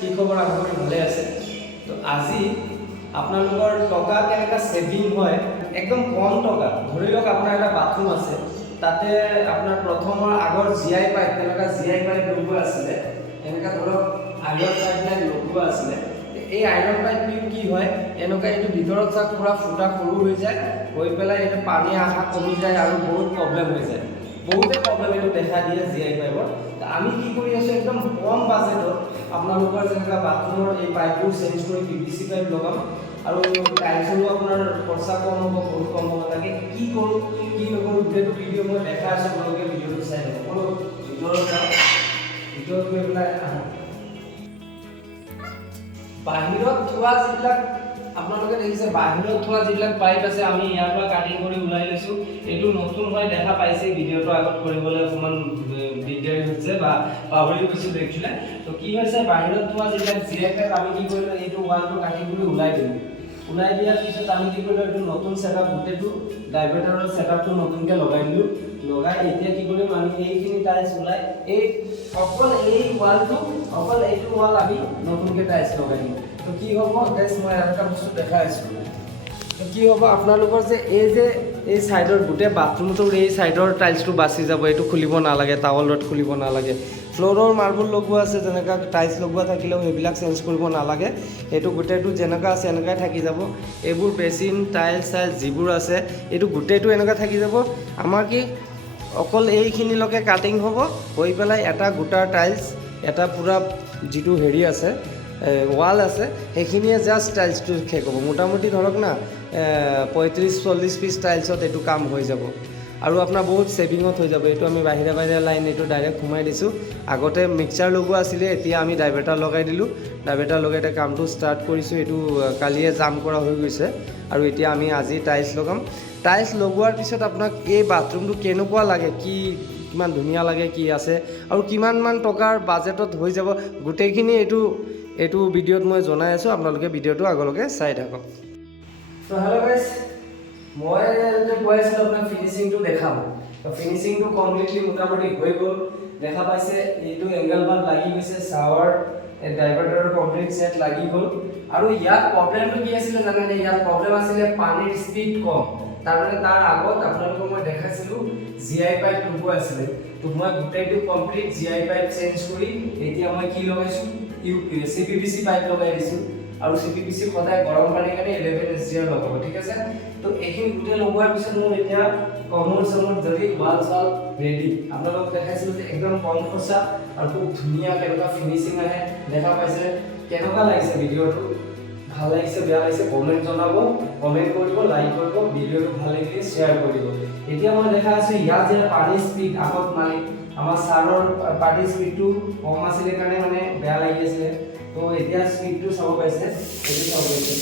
কি খবৰ আপোনালোকৰ ভালে আছে তো আজি আপোনালোকৰ টকা কেনেকা সেভিং হয় একদম কম টকা ধৰি লওক আপোনাৰ এটা বাথৰুম আছে তাতে আপোনাৰ প্ৰথমৰ আগৰ জিআই পাইপ তেনেকা জিআই পাইপ লগোৱা আছিলে এনেকা ধৰক আগৰ পাইপলাইন লগোৱা আছিলে এই আইৰন পাইপ কি হয় এনেকা এইটো ভিতৰত চাক পুৰা ফুটা সৰু হৈ যায় হৈ পেলাই এইটো পানী আহা কমি যায় আৰু বহুত প্ৰব্লেম হৈ যায় বহুতে প্ৰব্লেম এইটো দেখা দিয়ে জিআই পাইপৰ আমি কি কৰি আছো একদম কম বাজেটত আপোনালোকৰ যেনেকা বাথৰুমৰ এই পাইপবোৰ চেঞ্জ কৰি পিভিসি পাইপ লগাম আৰু টাইলছৰো আপোনাৰ খৰচা কম হ'ব বহুত কম হ'ব লাগে কি কৰোঁ কি নকৰোঁ গোটেইটো ভিডিঅ' মই দেখা আছোঁ আপোনালোকে ভিডিঅ'টো চাই ল'ব সকলো ভিতৰত গৈ পেলাই বাহিৰত থোৱা যিবিলাক আপোনালোকে দেখিছে বাহিৰত থোৱা যিবিলাক পাইপ আছে আমি ইয়াৰ পৰা কাটিং কৰি ওলাই লৈছোঁ এইটো নতুন হয় দেখা পাইছে ভিডিঅ'টো আগত কৰিবলৈ অকণমান দিগদাৰী হৈছে বা পাহৰি গৈছোঁ দেখিলে তো কি হৈছে বাহিৰত থোৱা যিবিলাক জিআই পাইপ আমি কি কৰিলোঁ এইটো ৱালটো কাটিং কৰি ওলাই দিলোঁ ওলাই দিয়াৰ পিছত আমি কি কৰিলোঁ এইটো নতুন ছেটআপ গোটেইটো ডাইভাৰ্টাৰৰ ছেটআপটো নতুনকৈ লগাই দিলোঁ লগাই এতিয়া কি কৰিম আমি এইখিনি টাইলছ ওলাই এই অকল এই ৱালটো অকল এইটো ৱাল আমি নতুনকৈ টাইলছ লগাই দিম তো কি হ'ব গাইছ মই এটা বস্তু দেখাই আছোঁ তো কি হ'ব আপোনালোকৰ যে এই ছাইডৰ গোটেই বাথৰুমটোৰ এই ছাইডৰ টাইলছটো বাচি যাব এইটো খুলিব নালাগে টাৱল ৰড খুলিব নালাগে ফ্ল'ৰৰ মাৰ্বল লগোৱা আছে যেনেকুৱা টাইলছ লগোৱা থাকিলেও সেইবিলাক চেঞ্জ কৰিব নালাগে এইটো গোটেইটো যেনেকুৱা আছে এনেকুৱাই থাকি যাব এইবোৰ বেচিন টাইলছ যিবোৰ আছে এইটো গোটেইটো এনেকুৱা থাকি যাব আমাৰ কি অকল এইখিনিলৈকে কাটিং হ'ব হৈ পেলাই এটা গোটা টাইলছ এটা পূৰা যিটো হেৰি আছে ৱাল আছে সেইখিনিয়ে জাষ্ট টাইলছটো শেষ হ'ব মোটামুটি ধৰক না 35-40 পিচ টাইলছত এইটো কাম হৈ যাব আৰু আপোনাৰ বহুত ছেভিঙত হৈ যাব এইটো আমি বাহিৰা লাইন এইটো ডাইৰেক্ট সোমাই দিছোঁ আগতে মিক্সাৰ লগোৱা আছিলে এতিয়া আমি ডাইভাৰ্টাৰ লগাই দিলোঁ ডাইভাৰ্টাৰ লগাই এতিয়া কামটো ষ্টাৰ্ট কৰিছোঁ এইটো কালিয়ে জাম কৰা হৈ গৈছে আৰু এতিয়া আমি আজি টাইলছ লগাম টাইলছ লগোৱাৰ পিছত আপোনাক এই বাথৰুমটো কেনেকুৱা লাগে কি কিমান ধুনীয়া লাগে কি আছে আৰু কিমানমান টকাৰ বাজেটত হৈ যাব গোটেইখিনি এইটো ভিডিঅ'ত মই জনাই আছোঁ আপোনালোকে ভিডিঅ'টো আগলৈকে চাই থাকক তো হেল্ল' গাইছ মই যে কৈ আছিলোঁ আপোনাক ফিনিচিংটো দেখাম তো ফিনিচিংটো কমপ্লিটলি মোটামুটি হৈ গ'ল দেখা পাইছে এইটো এংগেল বাল্ব লাগি গৈছে শ্বাৱাৰ ডাইভাৰ্টাৰৰ কমপ্লিট ছেট লাগি গ'ল আৰু ইয়াত প্ৰব্লেমটো কি আছিলে জানেনে ইয়াত প্ৰব্লেম আছিলে পানীৰ স্পীড কম তাৰমানে তাৰ আগত আপোনালোকক মই দেখাইছিলোঁ জিআই পাইপ লগোৱা আছিলে তো মই গোটেইটো কমপ্লিট জিআই পাইপ চেঞ্জ কৰি এতিয়া মই কি লগাইছোঁ চিপিভিচি পাইপ লগাই দিছোঁ আৰু চিপিভিচি সদায় গৰম পানীৰ কাৰণে 11 SGR লগাব ঠিক আছে তো এইখিনি গোটেই লগোৱাৰ পিছত মোৰ এতিয়া কমন যদি ৱাল চাল ৰেডি আপোনালোকক দেখাইছিলোঁ যে একদম কম খৰচা আৰু খুব ধুনীয়া কেনেকুৱা ফিনিচিং আহে দেখা পাইছে কেনেকুৱা লাগিছে ভিডিঅ'টো ভাল লাগিছে বেয়া লাগিছে কমেণ্ট জনাব কমেণ্ট কৰিব লাইক কৰিব ভিডিঅ'টো ভাল লাগিলে শ্বেয়াৰ কৰিব এতিয়া মই দেখা আছোঁ ইয়াত যে পানীৰ স্পীড আগত মানে আমাৰ ছাৰৰ পানীৰ স্পীডটো কম আছিলে কাৰণে মানে বেয়া লাগি আছিলে তো এতিয়া স্পীডটো চাব পাইছে এইটো চাব পাইছে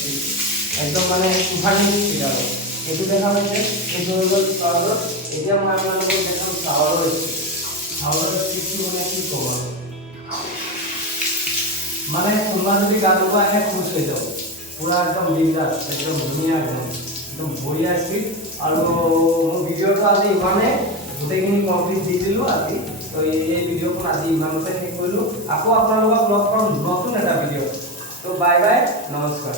একদম মানে চুপাৰহিট স্পীড আৰু এইটো দেখা পাইছে এইটো হৈ গ'ল ছাৰৰ এতিয়া মই আপোনালোকক দেখাম ছাৰৰ স্পীডটো মানে কি ক'ব মানে কোনোবা যদি গা ধুব আহে খুচ হৈ যাব পুৰা একদম বিন্দাছ একদম ধুনীয়া একদম বঢ়িয়া স্পীড আৰু মোৰ ভিডিঅ'টো আজি ইমানে গোটেইখিনি কমপ্লিট দি দিলোঁ আজি তো এই ভিডিঅ'খন আজি ইমানতে শেষ কৰিলোঁ আকৌ আপোনালোকক লগ পাম নতুন এটা ভিডিঅ' তো বাই বাই নমস্কাৰ